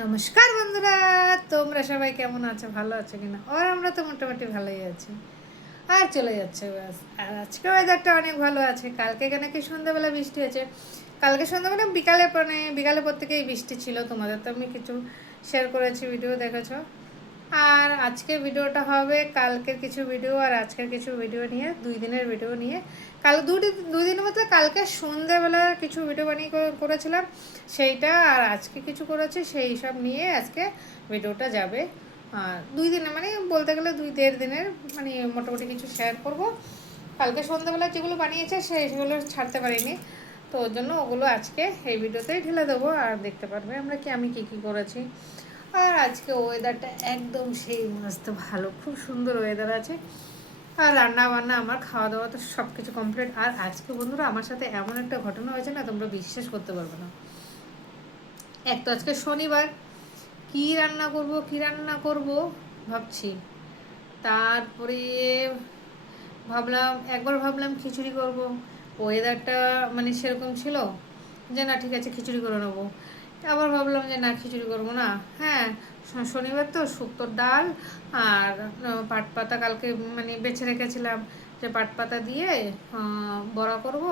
নমস্কার বন্ধুরা, তোমরা সবাই কেমন আছো? ভালো আছো কিনা? আর আমরা তো মোটামুটি ভালোই আছি। আর চলে যাচ্ছে ব্যাস। আর আজকে ওয়েদারটা অনেক ভালো আছে। কালকে কেন কি সন্ধ্যাবেলা বৃষ্টি হয়েছে। কালকে সন্ধ্যাবেলা বিকালে পর থেকেই বৃষ্টি ছিল। তোমাদের তো আমি কিছু শেয়ার করেছি, ভিডিও দেখেছো। আর আজকে ভিডিওটা হবে কালকের কিছু ভিডিও আর আজকের কিছু ভিডিও নিয়ে, 2 দিনের ভিডিও নিয়ে। কাল দুই দিনের মধ্যে কালকে সন্ধ্যেবেলা কিছু ভিডিও বানিয়ে করেছিলাম সেইটা, আর আজকে কিছু করেছি সেই সব নিয়ে আজকে ভিডিওটা যাবে। আর 2 দিনে মানে বলতে গেলে 2-1.5 দিনের মানে মোটামুটি কিছু শেয়ার করব। কালকে সন্ধ্যাবেলা যেগুলো বানিয়েছে সেগুলো ছাড়তে পারিনি, তো ওর জন্য ওগুলো আজকে এই ভিডিওতেই ঢেলে দেবো আর দেখতে পারবে আমি কী কী করেছি। আর আজকে ওয়েদারটা একদম সেই মস্ত ভালো, খুব সুন্দর ওয়েদার আছে। আর রান্না বান্না আমার খাওয়া দাওয়া তো সব কিছু কমপ্লিট। আর আজকে বন্ধুরা আমার সাথে এমন একটা ঘটনা হয়েছে না, তোমরা বিশ্বাস করতে পারবে না। এক তো আজকে শনিবার, কি রান্না করব ভাবছি। তারপরে একবার ভাবলাম খিচুড়ি করব। ওয়েদারটা মানে সেরকম ছিল যে না, ঠিক আছে খিচুড়ি করে নেবো। আবার ভাবলাম যে না, খিচুড়ি করবো না। হ্যাঁ, শনিবার তো শুক্তোর ডাল আর পাট পাতা কালকে মানে বেছে রেখেছিলাম যে পাট পাতা দিয়ে বড়া করব,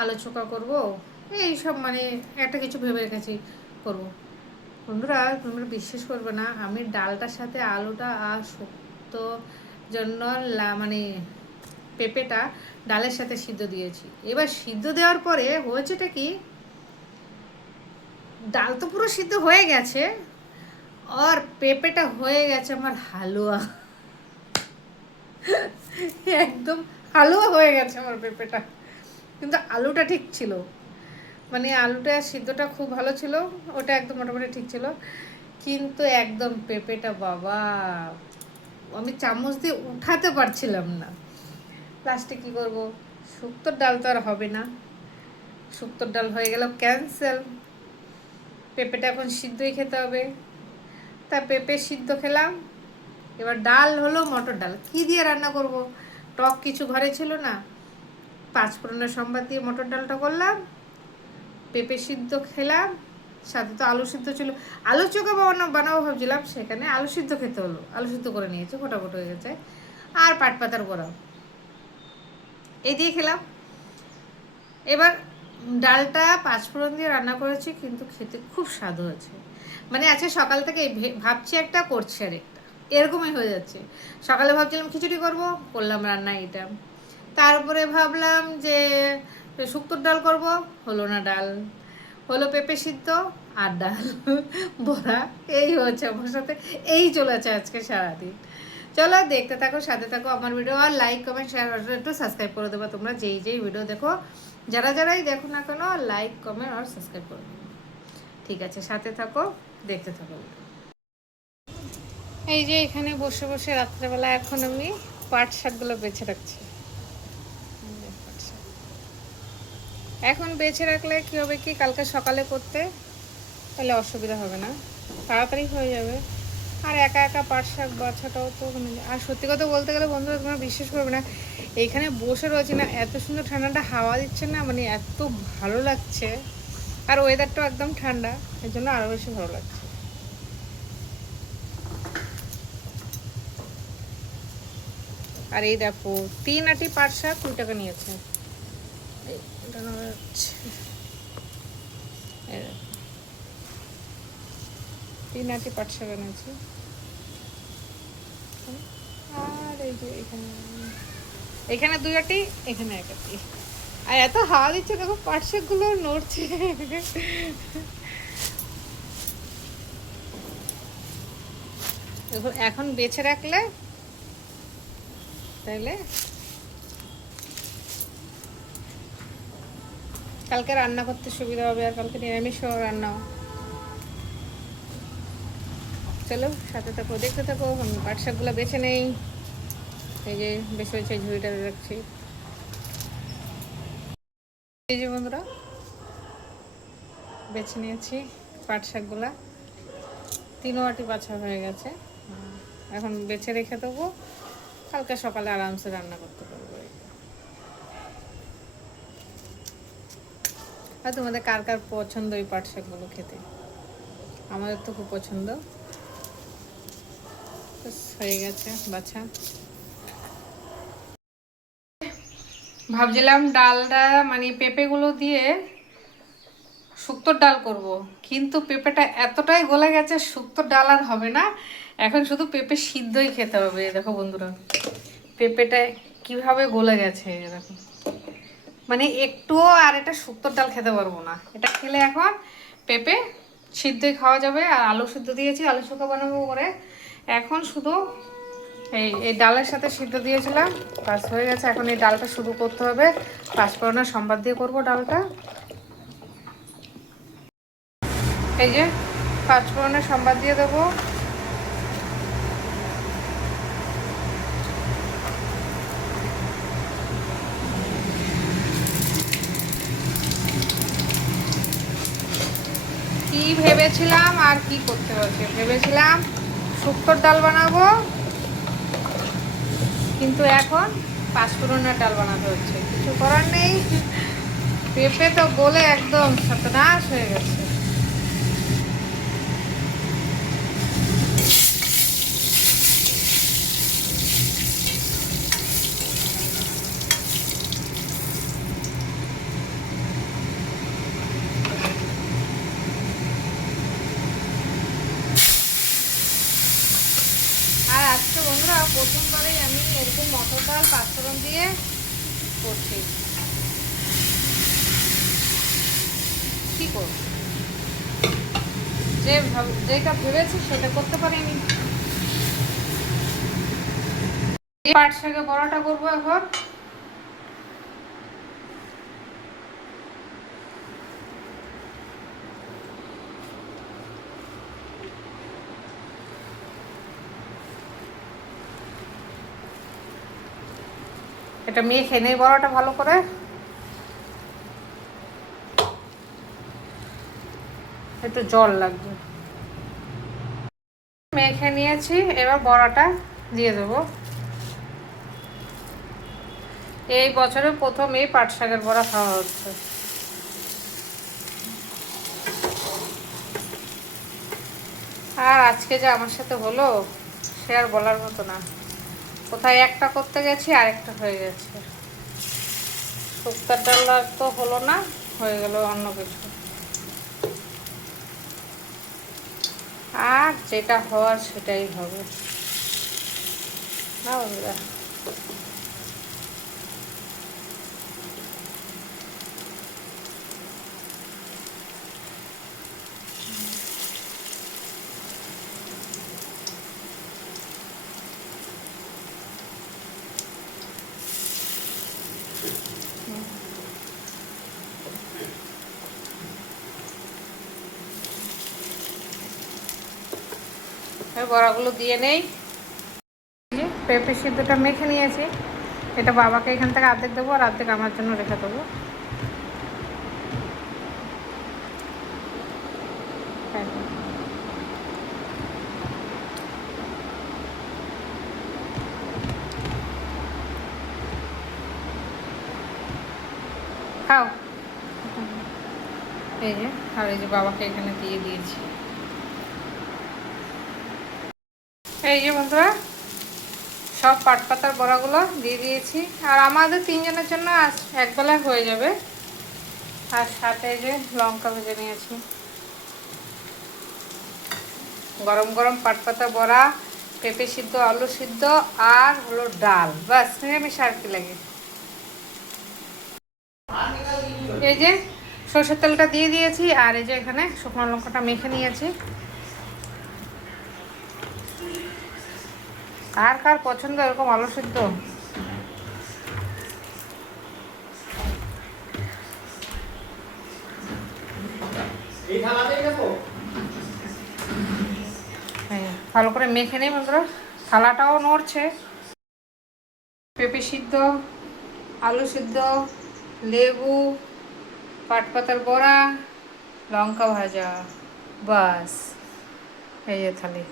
আলু চোখা করব, এই সব মানে একটা কিছু ভেবে রেখেছি করব। বন্ধুরা তোমরা বিশ্বাস করবে না, আমি ডালটার সাথে আলুটা আর শুক্তো জন্য মানে পেঁপেটা ডালের সাথে সিদ্ধ দিয়েছি। এবার সিদ্ধ দেওয়ার পরে হয়েছেটা কি, ডাল তো পুরো সিদ্ধ হয়ে গেছে আর পেঁপেটা হয়ে গেছে আমার হালুয়া। একদম হালুয়া হয়ে গেছে আমার পেঁপেটা। কিন্তু আলুটা ঠিক ছিল, মানে আলুটা সিদ্ধটা খুব ভালো ছিল, ওটা একদম মোটামুটি ঠিক ছিল। কিন্তু একদম পেঁপেটা বাবা, আমি চামচ দিয়ে উঠাতে পারছিলাম না। লাস্টে কী করবো, শুক্তোর ডাল তো আর হবে না, শুক্তোর ডাল হয়ে গেল ক্যান্সেল। পেঁপেটা এখন সিদ্ধই খেতে হবে। তা পেঁপে সিদ্ধ খেলাম। এবার ডাল হলো মটর ডাল, কি দিয়ে রান্না করব? টক কিছু ঘরে ছিল না, 5 ফোড়নের সম্বাদ দিয়ে মটর ডালটা করলাম। পেঁপে সিদ্ধ খেলাম, সাথে তো আলু সিদ্ধ ছিল। আলু চোখা বানাবো ভাবছিলাম, সেখানে আলু সিদ্ধ খেতে হলো। আলু সিদ্ধ করে নিয়েছে, ফটাফট হয়ে গেছে। আর পাট পাতার বড়া, এই দিয়ে খেলাম। এবার ডালটা 5 ফোড়ন দিয়ে রান্না করেছি, কিন্তু খেতে খুব স্বাদ হয়েছে। মানে আজকে সকাল থেকে ভাবছি একটা, করছি আর একটা, এরকমই হয়ে যাচ্ছে। সকালে ভাবছিলাম খিচুড়ি করব, করলাম রান্না এটা। তারপরে ভাবলাম যে শুক্তোর ডাল করব, হলো না ডাল। হলো পেঁপে সিদ্ধ আর ডাল বড়া, এই হচ্ছে আমার সাথে, এই চলেছে আজকে সারাদিন। চলো দেখতে থাকো, সাথে থাকো আমার ভিডিও। আর লাইক কমেন্ট শেয়ার একটু সাবস্ক্রাইব করে দেবো তোমরা, যেই ভিডিও দেখো, যারাই দেখো না কেন, লাইক কমেন্ট আর সাবস্ক্রাইব করে দেবো। ঠিক আছে, সাথে থাকো, দেখতে থাকো। এই যে এখানে বসে বসে রাত্রেবেলা এখন আমি পাট শাকগুলো বেছে রাখছি। এখন বেছে রাখলে কী হবে কি, কালকে সকালে করতে তাহলে অসুবিধা হবে না, তাড়াতাড়ি হয়ে যাবে। আর একা একা পাট শাক বাছাটাও তো মানে, আর সত্যি কথা বলতে গেলে বন্ধুরা তোমরা বিশ্বাস করবে না, এইখানে বসে রয়েছে না, এত সুন্দর ঠান্ডাটা হাওয়া দিচ্ছে না, মানে এত ভালো লাগছে। আর ওয়েদারটাও একদম ঠান্ডা, এর জন্য আরও বেশি ভালো লাগছে। আর এই দেখো 3 আটি পাট শাক 2 টাকা নিয়েছে। এটা হচ্ছে 3 আটি পাট শাক এনেছি। আর এই যে এখানে 2 আটি, এখানে 1 আটি। আর এত হাওয়া দিচ্ছে দেখো, পাট শাকগুলো নড়ছে। দেখো এখন বেছে রাখলে তাহলে কালকে রান্না করতে সুবিধা হবে, আর কালকে নিরামিষ রান্নাও। চলো সাথে থাকো, দেখতে থাকো। আমি পাট শাকগুলো বেছে নেই। এই যে বেছে বেছে ঝুড়িটা রাখছি। এই যে বন্ধুরা বেছে নিয়েছি পাট শাকগুলা, 3 আটি বাছা হয়ে গেছে। এখন বেছে রেখে দেবো, কালকে সকালে আরামসে রান্না করতে পারবো। আর তোমাদের কার কার পছন্দ এই পাট শাকগুলো খেতে? আমাদের তো খুব পছন্দ। হয়ে গেছে বাছা। ভাবছিলাম ডালটা মানে পেঁপেগুলো দিয়ে শুক্তোর ডাল করব, কিন্তু পেঁপেটা এতটাই গলে গেছে শুক্তোর ডাল আর হবে না, এখন শুধু পেঁপে সিদ্ধই খেতে হবে। দেখো বন্ধুরা পেঁপেটা কিভাবে গলে গেছে, দেখো মানে একটুও আর এটা শুক্তোর ডাল খেতে পারবো না। এটা খেলে এখন পেঁপে সিদ্ধই খাওয়া যাবে। আর আলু সিদ্ধ দিয়েছি, আলু শুকা বানাবো করে। এখন শুধু এই ডালের সাথে সিদ্ধ দিয়েছিলাম, বাস হয়ে গেছে। এখন এই ডালটা শুরু করতে হবে। পাঁচফোড়নের সম্বাদ দিয়ে করবো ডালটা। এই যে পাঁচফোড়নের সম্বাদ দিয়ে দেবো। কি ভেবেছিলাম আর কি করতে হচ্ছে, ভেবেছিলাম শুক্তোর ডাল বানাবো, কিন্তু এখন পাঁচফোড়নের ডাল বানাতে হচ্ছে। কিছু করার নেই, পেঁপে তো গলে একদম সর্বনাশ হয়ে গেছে। আর আজকে বন্ধুরা প্রথমবারেই আমি এরকম মটর ডাল পাঁচফোড়ন দিয়ে করছি। কি করব, যেটা ভেবেছি সেটা করতে পারিনি। পাট শাকের বড়াটা করবো এখন। এটা মেখে নেই বড়াটা ভালো করে। একটু জল লাগবে। মেখে নিয়েছি, এবার বড়াটা দিয়ে দেবো। এই বছরে প্রথম এই পাট শাকের বড়া খাওয়া হচ্ছে। আর আজকে যে আমার সাথে হলো সে আর বলার মতো না। কোথায় একটা করতে গেছি আরেকটা হয়ে গেছে। শুক্তার ডাল তো হলো না, হয়ে গেল অন্য কিছু। আর যেটা হওয়ার সেটাই হবে না বন্ধুরা। বড়াগুলো দিয়ে নেই। পেঁপে সিদ্ধটা মেখে নিয়েছি, এটা বাবাকে এখান থেকে অর্ধেক দেবো আর অর্ধেক আমার জন্য রেখে দেবো। খাও। এই যে, আর এই যে বাবাকে এখানে দিয়ে দিয়েছি। এই যে বন্ধুরা সব পাট পাতার বড়াগুলো দিয়ে দিয়েছি। আর আমাদের তিনজনের জন্য একবেলায় হয়ে যাবে। আর সাথে যে লঙ্কা ভেজে নিয়েছি। গরম গরম পাট পাতা বড়া, পেঁপে সিদ্ধ, আলু সিদ্ধ আর হলো ডাল, বাস নিরামিষ আর কি লাগে। এই যে সরষের তেলটা দিয়ে দিয়েছি, আর এই যে এখানে শুকনো লঙ্কাটা মেখে নিয়েছি। কার কার পছন্দ এরকম আলু সিদ্ধ? ভালো করে মেখে নেই বন্ধুরা। থালাটাও নড়ছে। পেঁপে সিদ্ধ, আলু সিদ্ধ, লেবু, পাট পাতার বড়া, লঙ্কা ভাজা, বাস এই যে থালি।